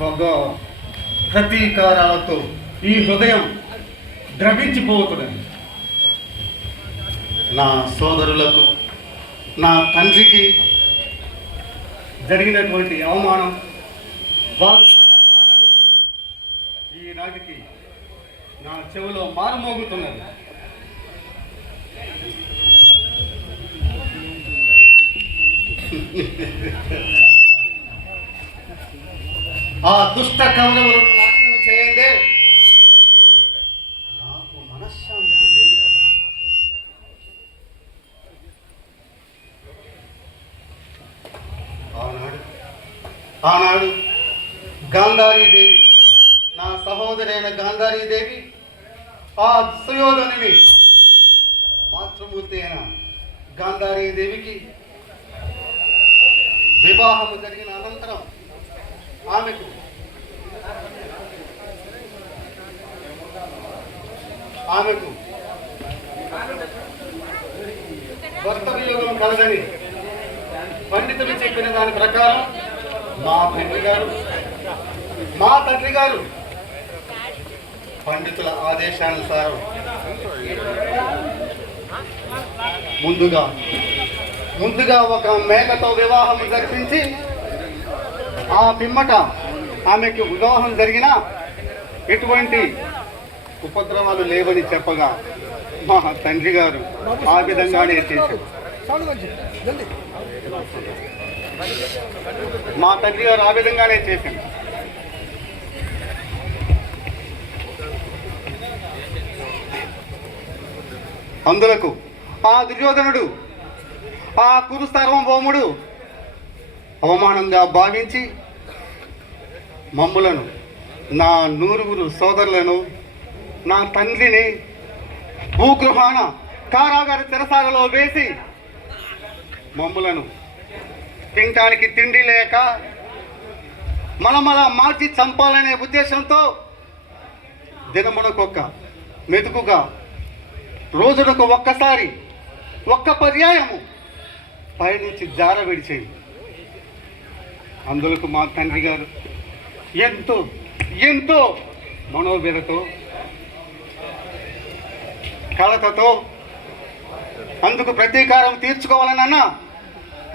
పగ ప్రతీకారాలతో ఈ హృదయం ద్రవించిపోతున్నది. నా సోదరులకు, నా తండ్రికి జరిగినటువంటి అవమానం, వారు పడ్డ బాధలు ఈనాటికి నా చెవిలో మారుమోగుతున్నది. ఆ దుష్ట కౌరవులను నాశనం చేయండి, నాకు మనశ్శాంతి లేదు కదా. ఆనాడు గాంధారీదేవి, నా సహోదరైన గాంధారీదేవి ఆ సుయోధనుని మాతృమూర్తి అయిన గాంధారీదేవికి వివాహము జరిగిన అనంతరం ఆమెకు భర్త వియోగం కలదని పండితులు చెప్పిన దాని ప్రకారం మా తండ్రి గారు పండితుల ఆదేశానుసారం ముందుగా ఒక మేకతో వివాహం జరిపించి ఆ పిమ్మట ఆమెకు వివాహం జరిగినా ఎటువంటి ఉపద్రవాలు లేవని చెప్పగా మా తండ్రి గారు ఆ విధంగానే చేశారు. అందులకు ఆ దుర్యోధనుడు, ఆ కురు సార్వభౌముడు అవమానంగా భావించి మమ్ములను, నా 9 సోదరులను, నా తండ్రిని భూగృహాన కారాగార చెరసాలలో వేసి మమ్ములను తినటానికి తిండి లేక మలమల మార్చి చంపాలనే ఉద్దేశంతో దినమునకొక్క మెతుకుగా రోజునకు ఒక్కసారి ఒక్క పర్యాయము పైనుంచి జార విడిచేయి. అందులకు మా తండ్రి గారు ఎంతో మనోవ్యతతో, కలతతో అందుకు ప్రతీకారం తీర్చుకోవాలనన్నా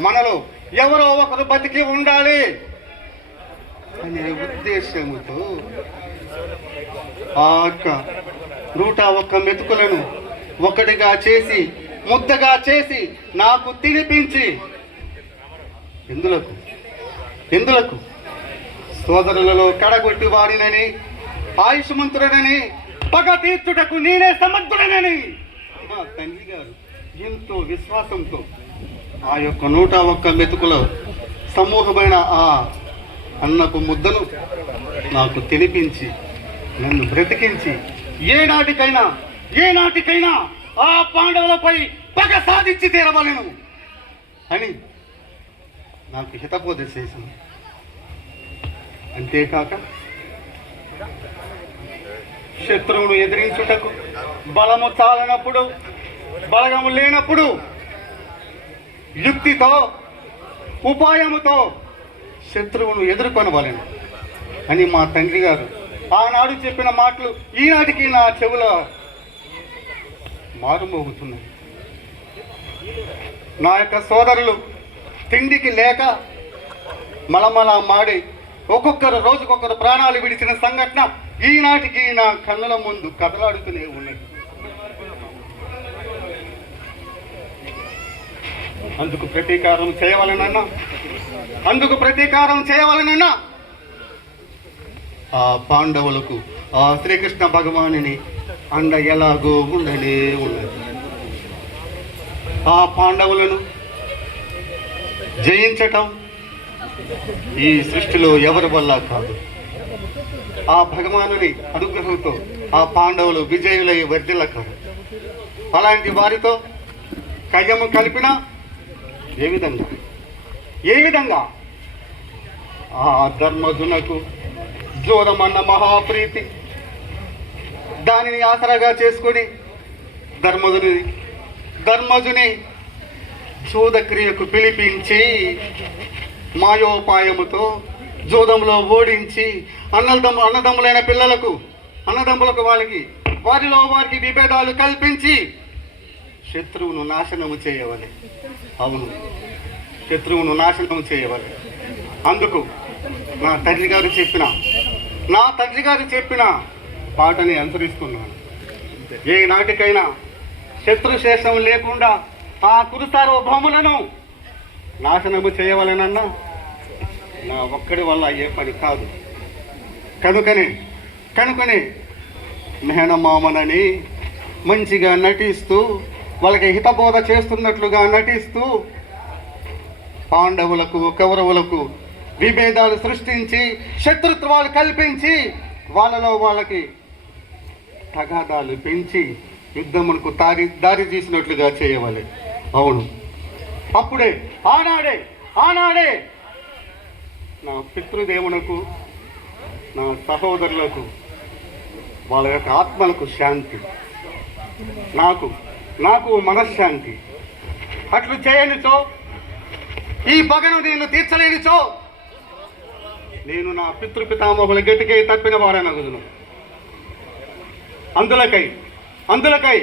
మనలో ఎవరో ఒకరు బతికి ఉండాలి అనే ఉద్దేశంతో ఆ 101 మెతుకులను ఒకటిగా చేసి ముద్దగా చేసి నాకు తినిపించి ఎందులకు సోదరులలో కడగొట్టి వాడినని, ఆయుష్మంతుడనని, పగ తీర్చుటకు నేనే సమర్థుడనని మా తండ్రి గారు ఎంతో విశ్వాసంతో ఆ 101 మెతుకుల సమూహమైన ఆ అన్నపు ముద్దను నాకు తినిపించి నన్ను బ్రతికించి ఏనాటికైనా ఆ పాండవులపై పగ సాధించి తీరవలను అని నాకు హితబోధ చేసింది. అంతేకాక శత్రువును ఎదిరించుటకు బలము చాలనప్పుడు, బలగము లేనప్పుడు యుక్తితో, ఉపాయముతో శత్రువును ఎదుర్కొనవలెను అని మా తండ్రి గారు ఆనాడు చెప్పిన మాటలు ఈనాటికి నా చెవుల మారుమోగుతున్నాయి. నా యొక్క సోదరులు తిండికి లేక మలమల మాడి ఒక్కొక్కరు రోజుకొకరు ప్రాణాలు విడిచిన సంఘటన ఈనాటికి నా కన్నుల ముందు కదలాడుతూనే ఉన్నది. అందుకు ప్రతీకారం చేయవలనన్నా ఆ పాండవులకు ఆ శ్రీకృష్ణ భగవానుని అండ ఎలాగో ఉండనే ఉన్నది. ఆ పాండవులను జయించటం ఈ సృష్టిలో ఎవరి వల్ల కాదు. ఆ భగవానుని అనుగ్రహంతో ఆ పాండవులు విజయులై వర్ధిల్ల కాదు. అలాంటి వారితో కయ్యము కలిపిన ఏ విధంగా ఆ ధర్మజునకు జోరమన్న మహాప్రీతి, దానిని ఆసరాగా చేసుకొని ధర్మజుని జోదక్రియకు పిలిపించి మాయోపాయముతో జూదంలో ఓడించి అన్నదమ్ములైన అన్నదమ్ములకు వారిలో వారికి విభేదాలు కల్పించి శత్రువును నాశనము చేయవాలి. అవును, శత్రువును నాశనం చేయవాలి. అందుకు నా తండ్రి గారు చెప్పిన పాటని అనుసరిస్తున్నాను. ఏ నాటికైనా శత్రుశేషం లేకుండా ఆ కురుసార్వభౌములను నాశనము చేయవలెనన్నా నా ఒక్కడి వల్ల అయ్యే పని కాదు. కనుకనే మేనమామనని మంచిగా నటిస్తూ, వాళ్ళకి హితబోధ చేస్తున్నట్లుగా నటిస్తూ పాండవులకు కౌరవులకు విభేదాలు సృష్టించి శత్రుత్వాలు కల్పించి వాళ్ళకి తగాదాలు పెంచి యుద్ధమునకు దారి తీసినట్లుగా చేయవాలి. అవును, అప్పుడే ఆనాడే నా పితృదేవునకు, నా సహోదరులకు, వాళ్ళ యొక్క ఆత్మలకు శాంతి, నాకు మనశ్శాంతి. అట్లు చేయనిచో, ఈ పగను నేను తీర్చలేనిచో నేను నా పితృపితామహుల గతికై తప్పిన వారనగుదును. అందులకై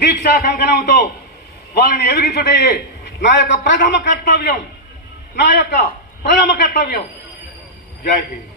దీక్షా కంకణంతో వాళ్ళని ఎదిరించుటే నా యొక్క ప్రథమ కర్తవ్యం. జై హింద్.